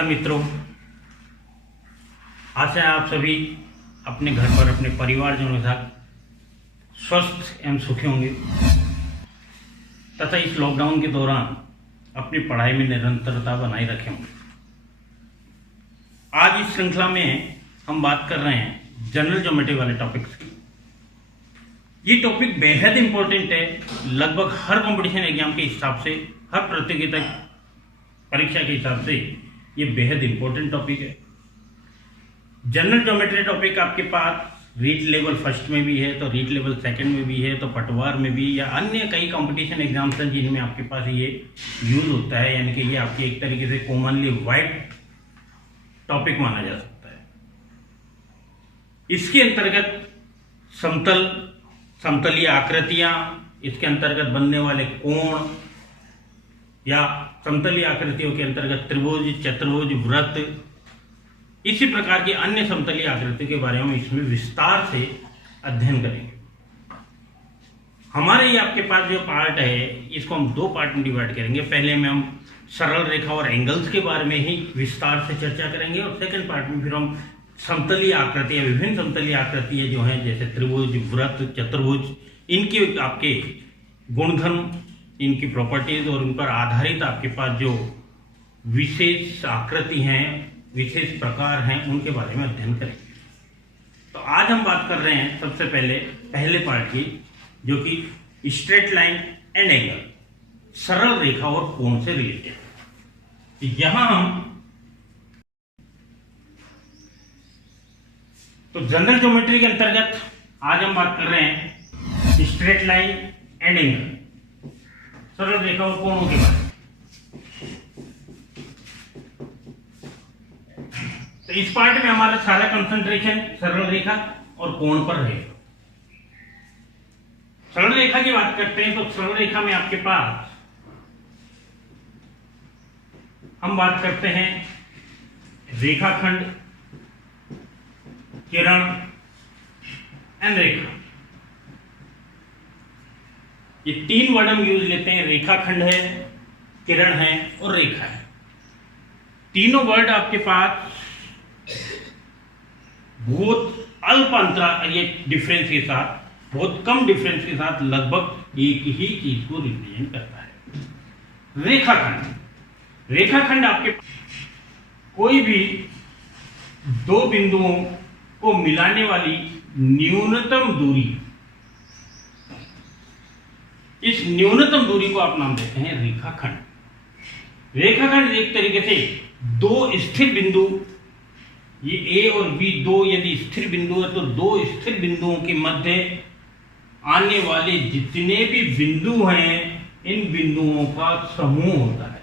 नमस्कार मित्रों, आशा है आप सभी अपने घर पर अपने परिवारजनों के साथ स्वस्थ एवं सुखी होंगे तथा इस लॉकडाउन के दौरान अपनी पढ़ाई में निरंतरता बनाए रखे होंगे। आज इस श्रृंखला में हम बात कर रहे हैं जनरल ज्योमेट्री वाले टॉपिक्स की। ये टॉपिक बेहद इंपॉर्टेंट है, लगभग हर कंपटीशन एग्जाम के हिसाब से, हर प्रतियोगिता परीक्षा के हिसाब से ये बेहद इंपॉर्टेंट टॉपिक है। जनरल ज्योमेट्री टॉपिक आपके पास रीट लेवल फर्स्ट में भी है, तो रीट लेवल सेकंड में भी है, तो पटवार में भी, या अन्य कई कंपटीशन एग्जाम्स हैं जिनमें आपके पास ये यूज होता है, यानी कि ये आपके एक तरीके से कॉमनली वाइड टॉपिक माना जा सकता है। इसके अंतर्गत समतलीय आकृतियां, इसके अंतर्गत बनने वाले कोण या समतलीय आकृतियों के अंतर्गत त्रिभुज, चतुर्भुज, वृत्त, इसी प्रकार की अन्य समतलीय आकृति के बारे में इसमें विस्तार से अध्ययन करेंगे। हमारे ये आपके पास जो पार्ट है इसको हम दो पार्ट में डिवाइड करेंगे। पहले में हम सरल रेखा और एंगल्स के बारे में ही विस्तार से चर्चा करेंगे, और सेकंड पार्ट में फिर हम समतलीय आकृतियां, विभिन्न समतलीय आकृतियां जो हैं जैसे त्रिभुज, वृत्त, चतुर्भुज, इनके आपके गुणधर्म, इनकी प्रॉपर्टीज और उन पर आधारित आपके पास जो विशेष आकृति हैं, विशेष प्रकार हैं, उनके बारे में अध्ययन करेंगे। तो आज हम बात कर रहे हैं सबसे पहले पार्ट की, जो कि स्ट्रेट लाइन एंड एंगल, सरल रेखा और कोण से रिलेटेड। यहां हम तो जनरल ज्योमेट्री के अंतर्गत आज हम बात कर रहे हैं स्ट्रेट लाइन एंड एंगल, सरल रेखा और कोणों के बारे में। तो इस पार्ट में हमारा सारा कंसंट्रेशन सरल रेखा और कोण पर रहेगा। सरल रेखा की बात करते हैं तो सरल रेखा में आपके पास हम बात करते हैं रेखाखंड, किरण एंड रेखा। ये तीन वर्ड हम यूज लेते हैं, रेखाखंड है, किरण है और रेखा है। तीनों वर्ड आपके पास बहुत अल्प अंतराल, ये डिफरेंस के साथ, बहुत कम डिफरेंस के साथ लगभग एक ही चीज को रिप्रेजेंट करता है। रेखाखंड आपके कोई भी दो बिंदुओं को मिलाने वाली न्यूनतम दूरी, इस न्यूनतम दूरी को आप नाम देते हैं रेखाखंड। रेखाखंड एक तरीके से दो स्थिर बिंदु, ये ए और बी दो यदि स्थिर बिंदु है तो दो स्थिर बिंदुओं के मध्य आने वाले जितने भी बिंदु हैं, इन बिंदुओं का समूह होता है।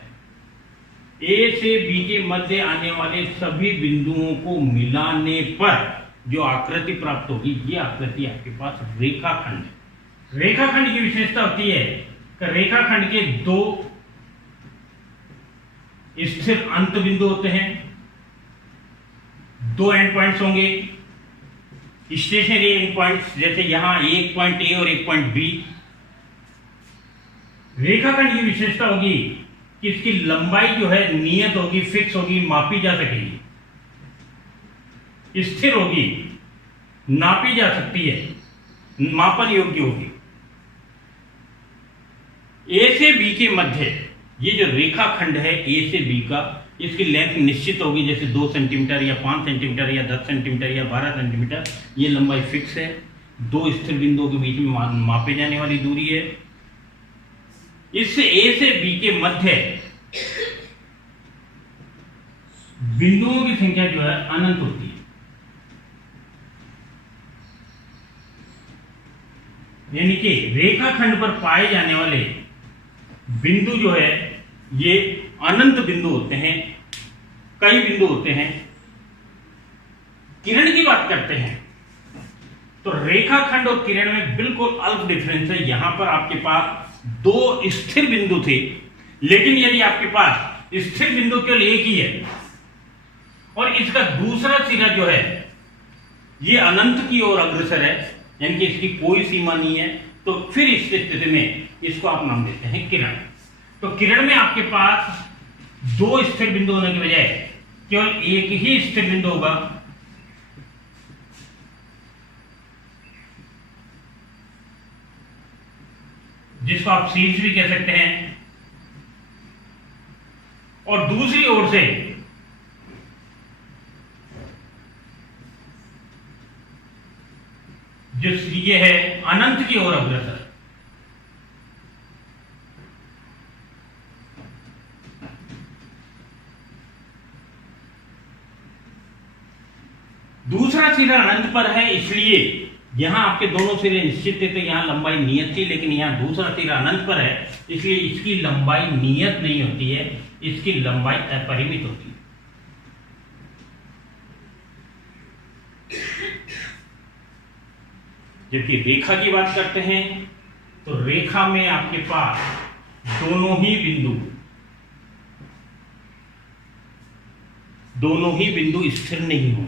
ए से बी के मध्य आने वाले सभी बिंदुओं को मिलाने पर जो आकृति प्राप्त होगी, ये आकृति आपके पास रेखाखंड है। रेखाखंड की विशेषता होती है कि रेखाखंड के दो स्थिर अंत बिंदु होते हैं, दो एंड पॉइंट्स होंगे, स्टेशनरी एंड पॉइंट्स, जैसे यहां एक पॉइंट ए और एक पॉइंट बी। रेखाखंड की विशेषता होगी कि इसकी लंबाई जो है नियत होगी, फिक्स होगी, मापी जा सकेगी, स्थिर होगी, नापी जा सकती है, मापन योग्य होगी। ए से बी के मध्य ये जो रेखाखंड है ए से बी का, इसकी लेंथ निश्चित होगी, जैसे 2 सेंटीमीटर या 5 सेंटीमीटर या 10 सेंटीमीटर या 12 सेंटीमीटर, ये लंबाई फिक्स है। दो स्थिर बिंदुओं के बीच में मापे जाने वाली दूरी है। इससे ए से बी के मध्य बिंदुओं की संख्या जो है अनंत होती है, यानी कि रेखाखंड पर पाए जाने वाले बिंदु जो है ये अनंत बिंदु होते हैं, कई बिंदु होते हैं। किरण की बात करते हैं तो रेखाखंड और किरण में बिल्कुल अल्प डिफरेंस है। यहां पर आपके पास दो स्थिर बिंदु थे, लेकिन यदि आपके पास स्थिर बिंदु केवल एक ही है और इसका दूसरा सिरा जो है ये अनंत की ओर अग्रसर है, यानी कि इसकी कोई सीमा नहीं है, तो फिर इस स्थिति में इसको आप नाम देते हैं किरण। तो किरण में आपके पास दो स्थिर बिंदु होने के बजाय केवल एक ही स्थिर बिंदु होगा, जिसको आप शीर्ष भी कह सकते हैं, और दूसरी ओर से जो ये है अनंत की ओर अग्रसर। दूसरा सिरा अनंत पर है, इसलिए यहां आपके दोनों सिरे निश्चित थे, तो यहां लंबाई नियत थी, लेकिन यहां दूसरा सिरा अनंत पर है, इसलिए इसकी लंबाई नियत नहीं होती है, इसकी लंबाई अपरिमित होती है। जबकि रेखा की बात करते हैं तो रेखा में आपके पास दोनों ही बिंदु स्थिर नहीं हो,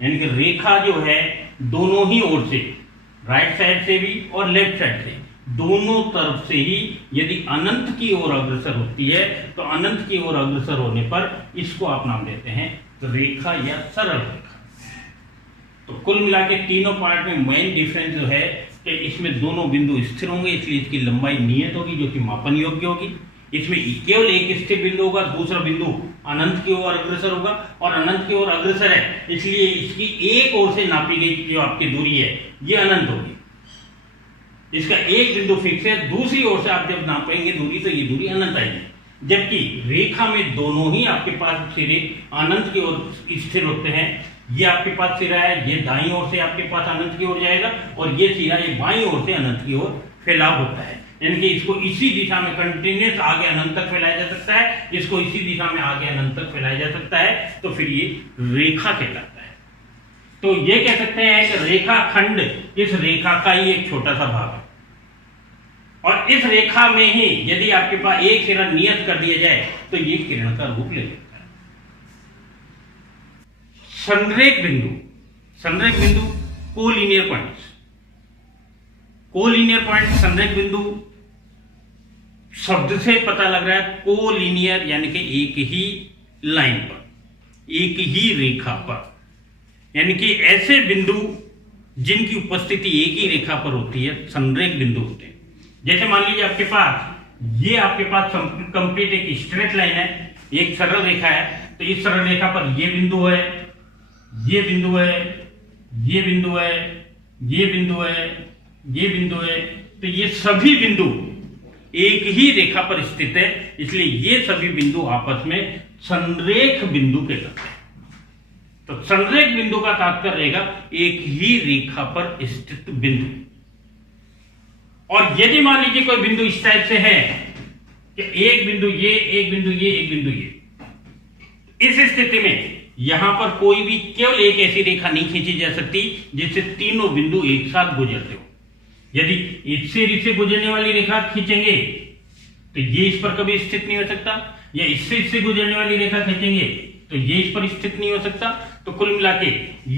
यानी कि रेखा जो है दोनों ही ओर से, राइट साइड से भी और लेफ्ट साइड से, दोनों तरफ से ही यदि अनंत की ओर अग्रसर होती है, तो अनंत की ओर अग्रसर होने पर इसको आप नाम देते हैं रेखा या सरल रेखा। तो कुल मिला के तीनों पार्ट में मेन डिफरेंस जो है कि इसमें दोनों बिंदु स्थिर होंगे, इसलिए इसकी लंबाई नियत होगी, जो कि मापन योग्य होगी। इसमें केवल एक स्थिर बिंदु होगा, दूसरा बिंदु अनंत की ओर अग्रसर होगा, और अनंत की ओर अग्रसर है, इसलिए इसकी एक ओर से नापी गई जो आपकी दूरी है ये अनंत होगी। इसका एक बिंदु फिक्स है, दूसरी ओर से आप जब नापेंगे दूरी तो ये दूरी अनंत आएगी। जबकि रेखा में दोनों ही आपके पास सिरे अनंत की ओर स्थिर होते हैं। ये आपके पास सिरा है, ये दाईं ओर से आपके पास अनंत की ओर जाएगा, और ये सिरा ये बाईं ओर से अनंत की ओर फैलाव होता है, यानी कि इसको इसी दिशा में कंटिन्यूस आगे अनंत तक फैलाया जा सकता है, इसको इसी दिशा में आगे अनंत तक फैलाया जा सकता है, तो फिर ये रेखा कहलाता है। तो ये कह सकते हैं कि रेखा खंड इस रेखा का ही एक छोटा सा भाग है, और इस रेखा में ही यदि आपके पास एक सिरा नियत कर दिया जाए तो ये किरण का रूप ले लेता है। संरेख बिंदु कोलिनियर पॉइंट, संरेख बिंदु शब्द से पता लग रहा है, कोलिनियर यानी कि एक ही लाइन पर, एक ही रेखा पर, यानी कि ऐसे बिंदु जिनकी उपस्थिति एक ही रेखा पर होती है संरेख बिंदु होते हैं। जैसे मान लीजिए आपके पास कंप्लीट एक स्ट्रेट लाइन है, एक सरल रेखा है, तो इस सरल रेखा पर ये बिंदु है, ये बिंदु है, ये बिंदु है, ये बिंदु है, ये बिंदु है, तो ये सभी बिंदु एक ही रेखा पर स्थित है, इसलिए ये सभी बिंदु आपस में संरेख बिंदु कहलाते हैं। तो संरेख बिंदु का तात्पर्य रहेगा एक ही रेखा पर स्थित बिंदु। और यदि मान लीजिए कोई बिंदु इस टाइप से है कि एक बिंदु ये, एक बिंदु ये, एक बिंदु ये, इस स्थिति में यहां पर कोई भी केवल एक ऐसी रेखा नहीं खींची जा सकती जिससे तीनों बिंदु एक साथ गुजरते हो। यदि इससे गुजरने वाली रेखा खींचेंगे तो ये इस पर कभी स्थित नहीं हो सकता, या इससे गुजरने वाली रेखा खींचेंगे तो ये इस पर स्थित नहीं हो सकता। तो कुल मिला के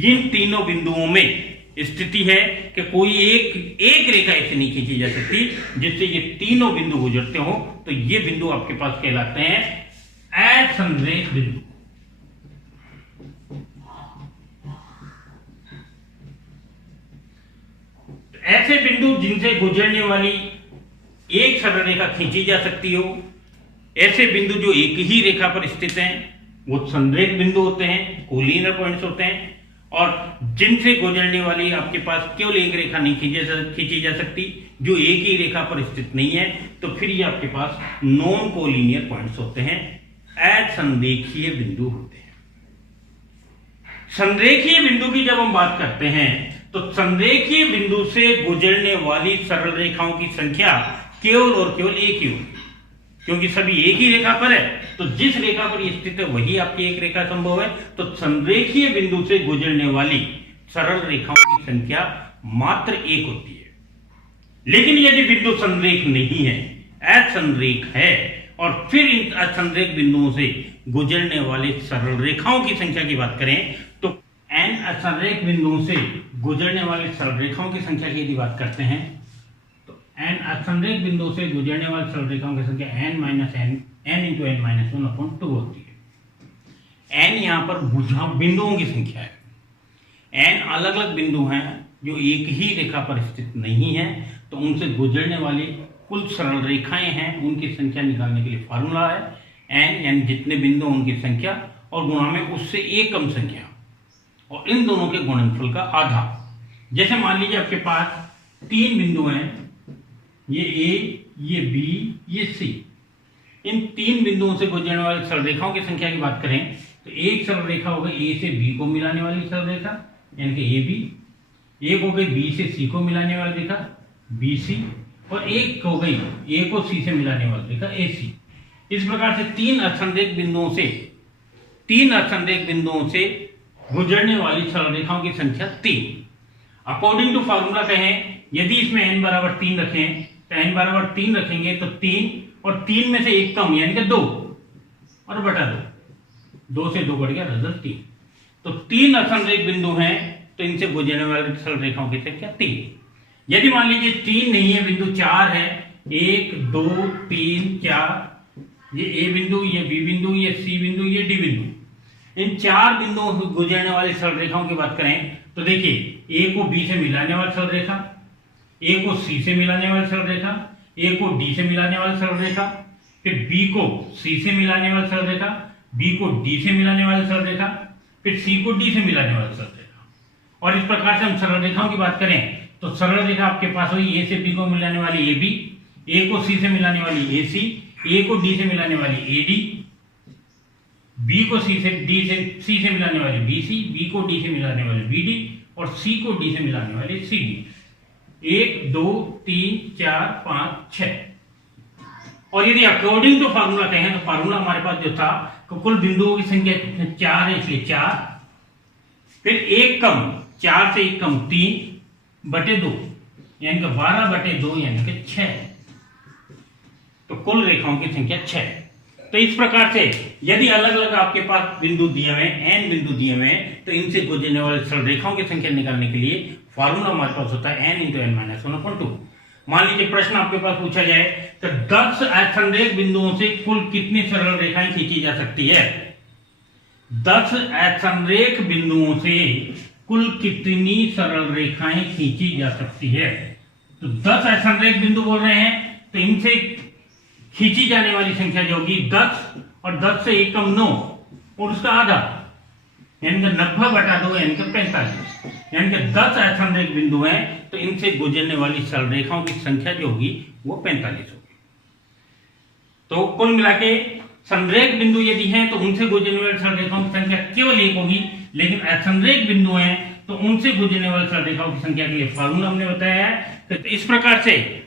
इन तीनों बिंदुओं में स्थिति है कि कोई एक रेखा ऐसे नहीं खींची जा सकती जिससे ये तीनों बिंदु गुजरते हो, तो ये बिंदु आपके पास कहलाते हैं असंरेख बिंदु। ऐसे बिंदु जिनसे गुजरने वाली एक सरल रेखा खींची जा सकती हो, ऐसे बिंदु जो एक ही रेखा पर स्थित हैं, वो संरेख बिंदु होते हैं, कोलिनियर पॉइंट्स होते हैं। और जिनसे गुजरने वाली आपके पास केवल एक रेखा नहीं खींची जा सकती, जो एक ही रेखा पर स्थित नहीं है, तो फिर ये आपके पास नॉन कोलिनियर पॉइंट्स होते हैं, असंरेखीय बिंदु होते हैं। संरेखीय बिंदु की जब हम बात करते हैं तो संरेखीय बिंदु से गुजरने वाली सरल रेखाओं की संख्या केवल और केवल एक ही होगी, क्योंकि सभी एक ही रेखा पर है, तो जिस रेखा पर स्थित है वही आपकी एक रेखा संभव है। तो संरेखीय बिंदु से गुजरने वाली सरल रेखाओं की संख्या मात्र एक होती है। लेकिन यदि बिंदु संरेख नहीं है, असंरेख है, और फिर इन असंरेख बिंदुओं से गुजरने वाली सरल रेखाओं की संख्या की बात करें तो n असंरेख बिंदुओं से गुजरने वाली सरल रेखाओं की संख्या की यदि बात करते हैं तो n असंरेख बिंदुओं से गुजरने वाली सरल रेखाओं की संख्या n - n × n - 1/2 होती है। एन यहाँ पर बिंदुओं की संख्या है। एन अलग अलग बिंदु हैं जो एक ही रेखा पर स्थित नहीं है, तो उनसे गुजरने वाली कुल सरल रेखाएं हैं उनकी संख्या निकालने के लिए फार्मूला है एन, यानी जितने बिंदु उनकी संख्या और गुणा में उससे एक कम संख्या, और इन दोनों के गुणनफल का आधा। जैसे मान लीजिए आपके पास 3 बिंदु हैं, ये ए, ये बी, ये सी। इन 3 बिंदुओं से गुजरने वाली सरल रेखाओं की संख्या की बात करें तो एक सरल रेखा हो गई ए से बी को मिलाने वाली सरल रेखा यानी कि ए बी, एक हो गई बी से सी को मिलाने वाली रेखा बी सी, और एक हो गई ए को सी से मिलाने वाली रेखा ए सी। इस प्रकार से 3 असंरेख बिंदुओं से गुजरने वाली सरल रेखाओं की संख्या 3। अकॉर्डिंग टू फार्मूला कहें, यदि इसमें n बराबर 3 रखें तो n बराबर 3 रखेंगे तो 3 और 3 में से एक कम यानी कि 2 और बटा 2 से 2 बढ़ गया रिजल्ट 3। तो 3 असंरेख बिंदु हैं तो इनसे गुजरने वाली सरल रेखाओं की संख्या 3। यदि मान लीजिए 3 नहीं है, बिंदु 4 है, 1 2 3 4, ये ए बिंदु, ये बी बिंदु, ये सी बिंदु, ये डी बिंदु, इन 4 बिंदुओं से गुजरने वाली सरल रेखाओं की बात करें तो देखिए ए को बी से मिलाने वाली सरल रेखा, ए को सी से मिलाने वाली सरल रेखा, ए को डी से मिलाने वाली सरल रेखा, फिर बी को सी से मिलाने वाली सरल रेखा, बी को डी से मिलाने वाली सरल रेखा, फिर सी को डी से मिलाने वाली सरल रेखा। और इस प्रकार से हम सरल रेखाओं की बात करें तो सरल रेखा आपके पास हुई ए से बी को मिलाने वाली ए बी, ए को सी से मिलाने वाली ए सी, ए को डी से मिलाने वाली ए डी, बी को सी से मिलाने वाली बी सी, बी को डी से मिलाने वाली बी डी, और सी को डी से मिलाने वाली सी डी। 1 2 3 4 5 6। और यदि अकॉर्डिंग टू फार्मूला कहें तो फार्मूला हमारे पास जो था तो कुल बिंदुओं की संख्या 4 है, इसलिए 4, फिर एक कम 4 से एक कम 3 बटे 2 यानी कि 12 बटे 2 यानी कि 6। तो कुल रेखाओं की संख्या 6। तो इस प्रकार से यदि अलग अलग आपके पास बिंदु दिए हुए हैं, n बिंदु दिए हुए हैं, तो इनसे गुजरने वाली सरल रेखाओं की संख्या निकालने के लिए फार्मूला हमारे पास होता है n × n - 1/2। मान लीजिए प्रश्न आपके पास पूछा जाए तो 10 असंरेख बिंदुओं से कुल कितनी सरल रेखाएं खींची जा सकती है? 10 असंरेख बिंदुओं से कुल कितनी सरल रेखाएं खींची जा सकती है? तो 10 असंरेख बिंदु बोल रहे हैं तो इनसे खींची जाने वाली संख्या जो होगी 10 और 10 से एक कम 9 और उसका आधा यानी कि 90 बटा 2 यानी कि 45, यानी कि 10 असंरेख बिंदु हैं तो इनसे गुजरने वाली सरल रेखाओं की संख्या जो होगी वो 45 होगी। तो कुल मिला के संरेख बिंदु यदि हैं तो उनसे गुजरने वाली सरल रेखाओं की संख्या केवल 1 होगी, लेकिन असंरेख बिंदु हैं तो उनसे गुजरने वाली सरल रेखाओं की संख्या के लिए फार्मूला हमने बताया है। तो इस प्रकार से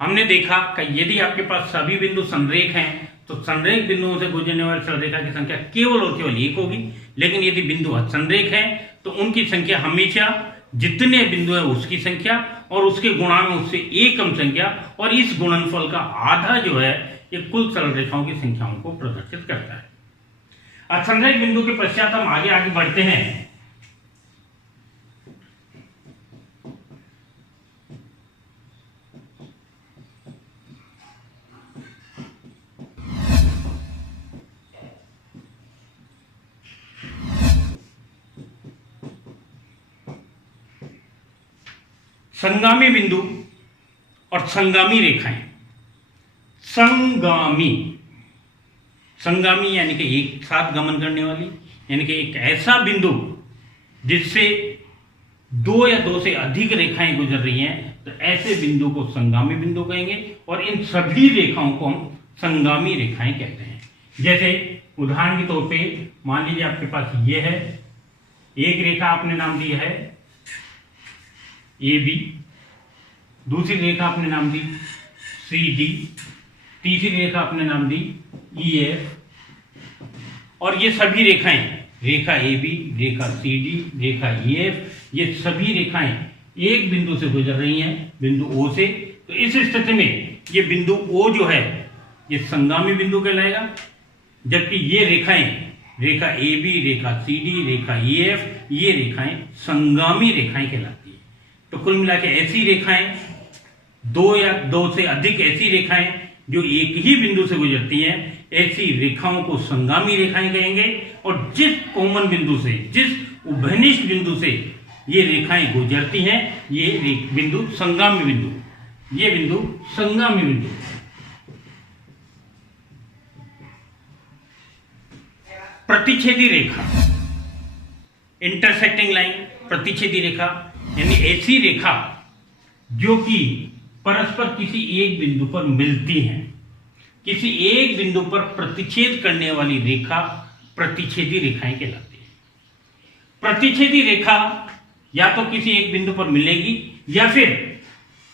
हमने देखा कि यदि आपके पास सभी बिंदु संरेख हैं तो संरेख बिंदुओं से गुजरने वाली सरल रेखा की संख्या केवल और केवल 1 होगी, लेकिन यदि बिंदु असंरेख है तो उनकी संख्या हमेशा जितने बिंदु है उसकी संख्या और उसके गुणा में उससे एक कम संख्या, और इस गुणनफल का आधा जो है ये कुल सरल रेखाओं की संख्याओं को प्रदर्शित करता है। असंरेख बिंदु के पश्चात हम आगे बढ़ते हैं। संगामी बिंदु और संगामी रेखाएं। संगामी यानी कि एक साथ गमन करने वाली, यानी कि एक ऐसा बिंदु जिससे 2 या 2 से अधिक रेखाएं गुजर रही हैं तो ऐसे बिंदु को संगामी बिंदु कहेंगे, और इन सभी रेखाओं को हम संगामी रेखाएं कहते हैं। जैसे उदाहरण के तौर पे मान लीजिए आपके पास ये है, एक रेखा आपने नाम दिया है ए बी, दूसरी रेखा आपने नाम दी सी डी, तीसरी रेखा आपने नाम दी ई एफ, और ये सभी रेखाएं, रेखा ए बी, रेखा सी डी, रेखा ई एफ, ये सभी रेखाएं एक बिंदु से गुजर रही हैं, बिंदु ओ से। तो इस स्थिति में ये बिंदु ओ जो है ये संगामी बिंदु कहलाएगा, जबकि ये रेखाएं, रेखा ए बी, रेखा सी डी, रेखा ई एफ, ये रेखाएं संगामी रेखाएं कहलाती है। तो कुल मिला के ऐसी रेखाएं, 2 या 2 से अधिक ऐसी रेखाएं जो एक ही बिंदु से गुजरती हैं, ऐसी रेखाओं को संगामी रेखाएं कहेंगे। और जिस कॉमन बिंदु से, जिस उभयनिष्ठ बिंदु से ये रेखाएं गुजरती हैं, ये बिंदु संगामी बिंदु, ये बिंदु संगामी बिंदु। प्रतिच्छेदी रेखा, इंटरसेक्टिंग लाइन, प्रतिच्छेदी रेखा यानी ऐसी रेखा जो कि परस्पर किसी एक बिंदु पर मिलती हैं। किसी एक बिंदु पर प्रतिच्छेद करने वाली रेखा प्रतिच्छेदी रेखाएं कहलाती है। प्रतिच्छेदी रेखा या तो किसी एक बिंदु पर मिलेगी, या फिर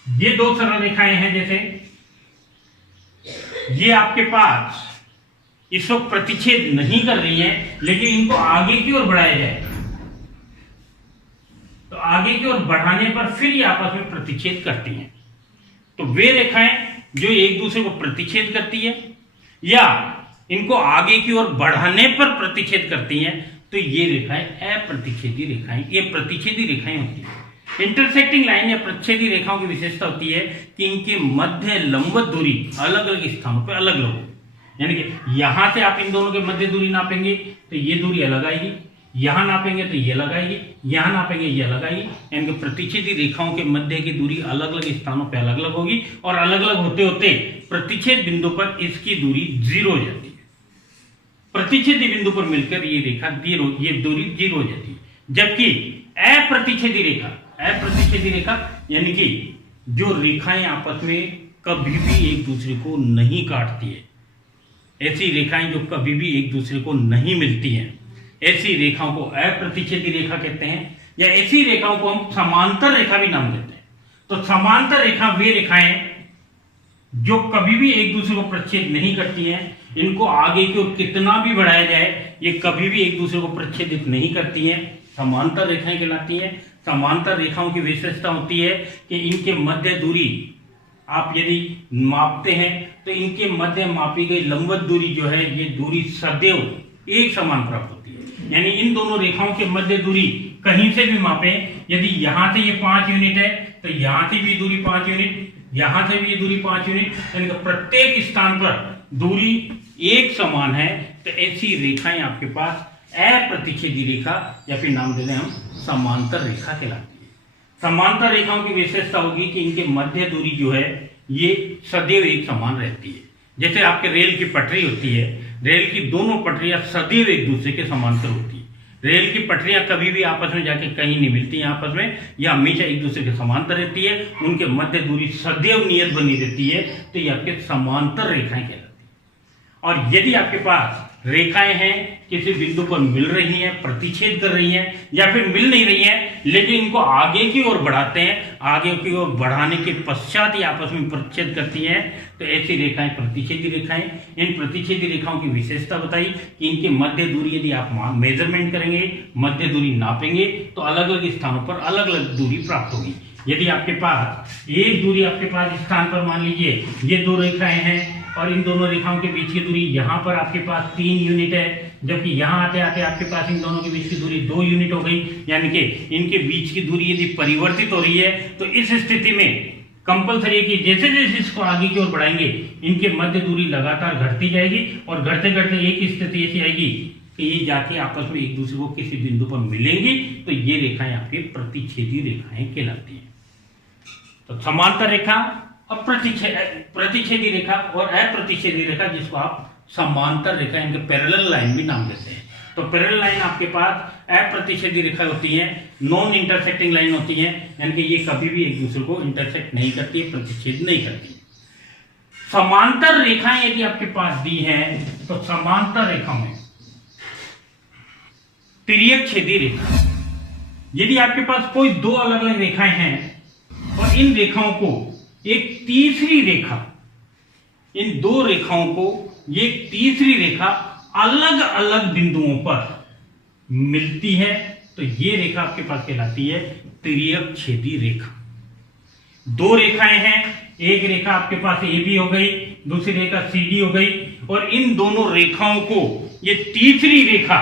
ये दो सरल रेखाएं हैं, जैसे ये आपके पास इस वक्त प्रतिच्छेद नहीं कर रही हैं, लेकिन इनको आगे की ओर बढ़ाया जाए तो आगे की ओर बढ़ाने पर फिर ये आपस में प्रतिच्छेद करती हैं। तो वे रेखाएं जो एक दूसरे को प्रतिच्छेद करती है या इनको आगे की ओर बढ़ाने पर प्रतिच्छेद करती हैं, तो ये रेखाएं अप्रतिच्छेदी रेखाएं, ये प्रतिच्छेदी रेखाएं होती हैं। इंटरसेक्टिंग लाइन या प्रतिच्छेदी रेखाओं की विशेषता होती है कि इनके मध्य लंबवत दूरी अलग अलग स्थानों पर अलग अलग हो। यानी कि यहां से आप इन दोनों के मध्य दूरी नापेंगे तो ये दूरी अलग आएगी, यहां नापेंगे तो ये अलग आएगी, यहां नापेंगे ये अलग आएगी। यानी कि प्रतिच्छेदी रेखाओं के मध्य की दूरी अलग अलग स्थानों पर अलग अलग होगी, और अलग अलग होते होते प्रतिच्छेद बिंदु पर इसकी दूरी 0 हो जाती है। प्रतिच्छेदी बिंदु पर मिलकर ये रेखा ये दूरी 0 हो जाती है। जबकि अप्रतिच्छेदी रेखा यानी कि जो रेखाएं आपस में कभी भी एक दूसरे को नहीं काटती है, ऐसी रेखाएं जो कभी भी एक दूसरे को नहीं मिलती हैं, ऐसी रेखाओं को अप्रतिच्छेदी रेखा कहते हैं। या ऐसी रेखाओं को हम समांतर रेखा भी नाम देते हैं। तो समांतर रेखा वे रेखाएं जो कभी भी एक दूसरे को प्रतिच्छेद नहीं करती हैं, इनको आगे की ओर कितना भी बढ़ाया जाए ये कभी भी एक दूसरे को प्रतिच्छेदित नहीं करती हैं, समांतर रेखाएं कहलाती हैं। समांतर रेखाओं की विशेषता होती है कि इनके मध्य दूरी आप यदि मापते हैं तो इनके मध्य मापी गई लंबवत दूरी जो है, ये दूरी सदैव एक समान प्राप्त होती है। यानी इन दोनों रेखाओं के मध्य दूरी कहीं से भी मापें, यदि यहां से ये 5 यूनिट है तो यहां से भी दूरी 5 यूनिट, यहां से भी ये दूरी 5 यूनिट, यानी प्रत्येक स्थान पर दूरी एक समान है। तो ऐसी रेखाएं आपके पास अप्रतिच्छेदी रेखा या फिर नाम दे दें हम समांतर रेखा कहलाती है। समांतर रेखाओं की विशेषता होगी कि इनके मध्य दूरी जो है ये सदैव एक समान रहती है। जैसे आपके रेल की पटरी होती है, रेल की दोनों पटरियां सदैव एक दूसरे के समांतर होती है। रेल की पटरियां कभी भी आपस में जाके कहीं नहीं मिलती हैं आपस में, या हमेशा एक दूसरे के समांतर रहती है, उनके मध्य दूरी सदैव नियत बनी रहती है। तो ये आपके समांतर रेखाएं कहलाती है। और यदि आपके पास रेखाएं हैं किसी बिंदु पर मिल रही हैं, प्रतिच्छेद कर रही हैं, या फिर मिल नहीं रही हैं लेकिन इनको आगे की ओर बढ़ाते हैं, आगे की ओर बढ़ाने के पश्चात ही आपस में प्रतिच्छेद करती हैं, तो ऐसी रेखाएं प्रतिच्छेदी रेखाएं। इन प्रतिच्छेदी रेखाओं की विशेषता बताई कि इनके मध्य दूरी यदि आप मेजरमेंट करेंगे, मध्य दूरी नापेंगे तो अलग अलग स्थानों पर अलग अलग दूरी प्राप्त होगी। यदि आपके पास एक दूरी आपके पास स्थान पर मान लीजिए ये दो रेखाएं हैं और इन दोनों रेखाओं के बीच की दूरी यहाँ पर आपके पास 3 यूनिट है, जबकि यहाँ आते आते आपके पास इन दोनों के बीच की दूरी 2 यूनिट हो गई। यानी कि इनके बीच की दूरी यदि परिवर्तित हो रही है तो इस स्थिति में कंपलसरी है कि जैसे जैसे इसको आगे की ओर बढ़ाएंगे इनके मध्य दूरी लगातार घटती जाएगी, और घटते घटते एक स्थिति ऐसी आएगी कि ये जाके आपस में एक दूसरे को किसी बिंदु पर मिलेंगी, तो ये रेखाएं आपकी प्रतिच्छेदी रेखाएं कहलाती हैं। तो समांतर रेखा और प्रतिच्छेदी रेखा और अप्रतिच्छेदी रेखा, जिसको आप समांतर रेखा इनके पैरेलल लाइन भी नाम देते हैं। तो पैरेलल लाइन आपके पास अप्रतिच्छेदी रेखा होती है, नॉन इंटरसेक्टिंग लाइन होती है, यानी कि ये कभी भी एक दूसरे को इंटरसेक्ट नहीं करती है, प्रतिच्छेद नहीं करती। समांतर रेखाएं यदि आपके पास दी हैं तो समांतर रेखा में तिर्यक छेदी रेखा, यदि आपके पास कोई दो अलग अलग रेखाएं हैं और इन रेखाओं को एक तीसरी रेखा, इन दो रेखाओं को ये तीसरी रेखा अलग अलग बिंदुओं पर मिलती है, तो ये रेखा आपके पास कहलाती है तिर्यक छेदी रेखा। दो रेखाएं हैं, एक रेखा आपके पास AB हो गई, दूसरी रेखा CD हो गई, और इन दोनों रेखाओं को ये तीसरी रेखा,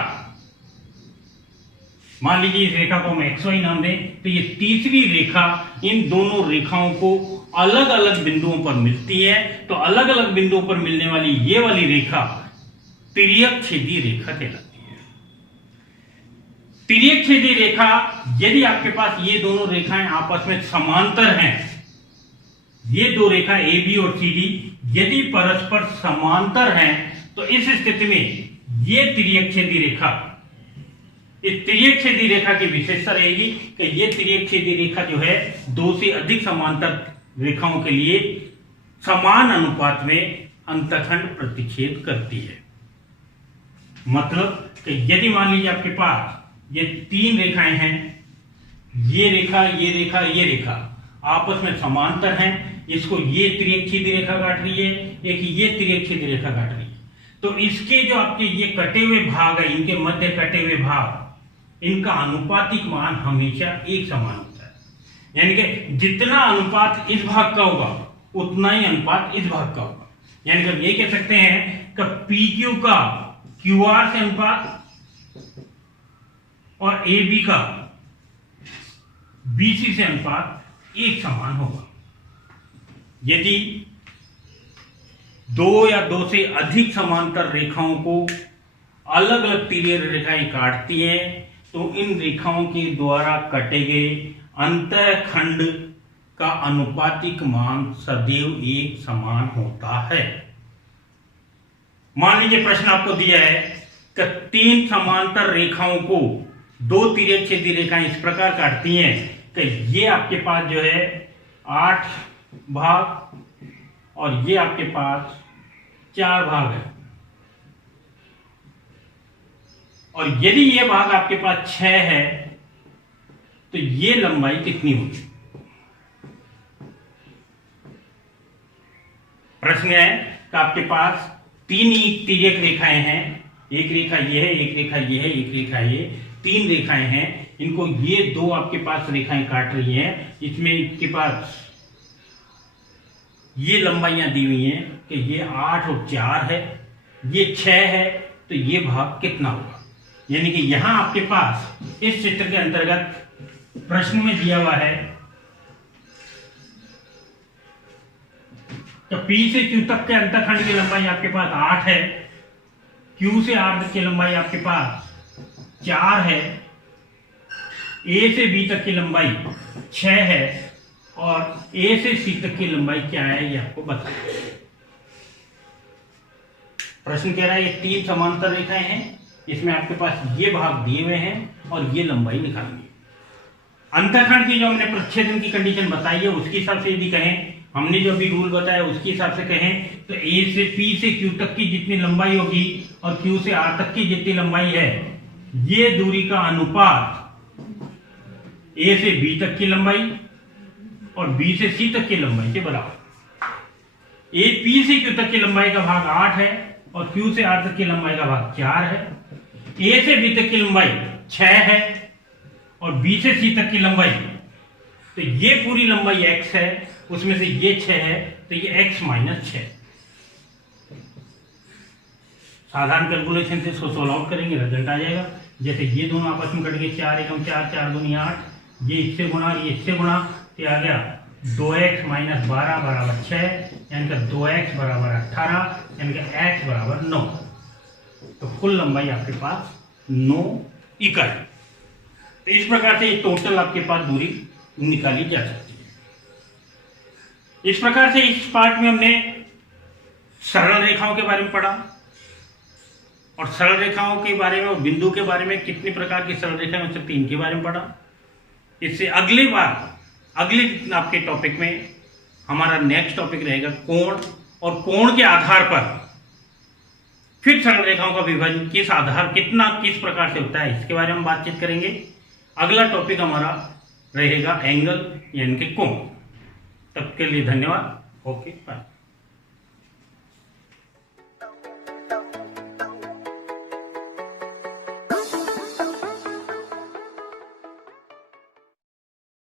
मान लीजिए इस रेखा को हम XY नाम दें, तो ये तीसरी रेखा इन दोनों रेखाओं को अलग अलग बिंदुओं पर मिलती है, तो अलग अलग बिंदुओं पर मिलने वाली ये वाली रेखा तिर्यक छेदी रेखा कहलाती है। तिर्यक छेदी रेखा, यदि आपके पास ये दोनों रेखाएं आपस में समांतर हैं, ये दो रेखा ए बी और सी डी यदि परस्पर समांतर हैं, तो इस स्थिति में ये तिर्यक छेदी रेखा, इस तिर्यक छेदी रेखा की विशेषता रहेगी कि ये तिर्यक छेदी रेखा जो है दो से अधिक समांतर रेखाओं के लिए समान अनुपात में अंतखंड प्रतिच्छेद करती है। मतलब कि यदि मान लीजिए आपके पास ये तीन रेखाएं हैं, ये रेखा, ये रेखा, ये रेखा आपस में समांतर हैं, इसको ये तिर्यक छेदी रेखा काट रही है, एक ये तिर्यक छेदी रेखा काट रही है, तो इसके जो आपके ये कटे हुए भाग है, इनके मध्य कटे हुए भाग, इनका अनुपातिक मान हमेशा एक समान होता है। यानी कि जितना अनुपात इस भाग का होगा उतना ही अनुपात इस भाग का होगा। यानी कि हम ये कह सकते हैं कि पी क्यू का क्यू आर से अनुपात और ए बी का बी सी से अनुपात एक समान होगा। यदि दो या दो से अधिक समांतर रेखाओं को अलग अलग तिर्यक रेखाएं काटती हैं, तो इन रेखाओं के द्वारा कटे गए अंतःखंड का अनुपातिक मान सदैव एक समान होता है। मान लीजिए प्रश्न आपको दिया है कि तीन समांतर रेखाओं को दो तिर्यक छेदी रेखाएं इस प्रकार काटती हैं कि ये आपके पास जो है 8 भाग और ये आपके पास 4 भाग है, और यदि ये भाग आपके पास 6 है तो ये लंबाई कितनी होगी? प्रश्न है कि आपके पास तीन तिर्यक रेखाएं हैं, एक रेखा ये है, एक रेखा ये है, एक रेखा ये, तीन रेखाएं हैं, इनको ये दो आपके पास रेखाएं काट रही हैं, इसमें इसके पास ये लंबाइयां दी हुई हैं कि ये 8 और 4 है, ये 6 है, तो ये भाग कितना होगा? यानी कि यहां आपके पास इस चित्र के अंतर्गत प्रश्न में दिया हुआ है तो P से Q तक के अंतःखंड की लंबाई आपके पास 8 है, Q से R तक की लंबाई आपके पास 4 है, A से B तक की लंबाई 6 है, और A से C तक की लंबाई क्या है ये आपको बताना। प्रश्न कह रहा है ये तीन समांतर रेखाएं हैं, इसमें आपके पास ये भाग दिए हुए हैं और ये लंबाई निकालनी है। अंतःखंड की जो हमने प्रतिच्छेदन की कंडीशन बताई है उसके हिसाब से यदि कहें, हमने जो भी रूल बताया उसके हिसाब से कहें तो A से P से Q तक की जितनी लंबाई होगी और Q से R तक की जितनी लंबाई है, ये दूरी का अनुपात A से B तक की लंबाई और B से C तक की लंबाई के बराबर। A P से Q तक की लंबाई का भाग 8 है और Q से R तक की लंबाई का भाग 4 है। A से B तक की लंबाई 6 है और B से C तक की लंबाई, तो ये पूरी लंबाई x है, उसमें से ये 6 है, तो ये x - 6। साधारण कैलकुलेशन से इसको सोल्व आउट करेंगे, रिजल्ट आ जाएगा। जैसे ये दोनों आपस में कट गए, 4 एकम 4, 4 दूनी 8, ये इससे गुणा, ये इससे गुणा, तो आ गया 2x - 12 बराबर 6, यानी कि 2x बराबर 18, यानी कि x बराबर 9। तो कुल लंबाई आपके पास 9 इकाई। तो इस प्रकार से टोटल आपके पास दूरी निकाली जा सकती है। इस प्रकार से इस पार्ट में हमने सरल रेखाओं के बारे में पढ़ा और सरल रेखाओं के बारे में और बिंदु के बारे में, कितनी प्रकार की सरल रेखाएं हो सकती हैं इनके बारे में पढ़ा। इससे अगली बार अगले आपके टॉपिक में हमारा नेक्स्ट टॉपिक रहेगा कोण, और कोण के आधार पर फिर सरल रेखाओं का विभाजन किस आधार किस प्रकार से होता है, इसके बारे में हम बातचीत करेंगे। अगला टॉपिक हमारा रहेगा एंगल यानी कि कोण। तब के लिए धन्यवाद। Okay bye.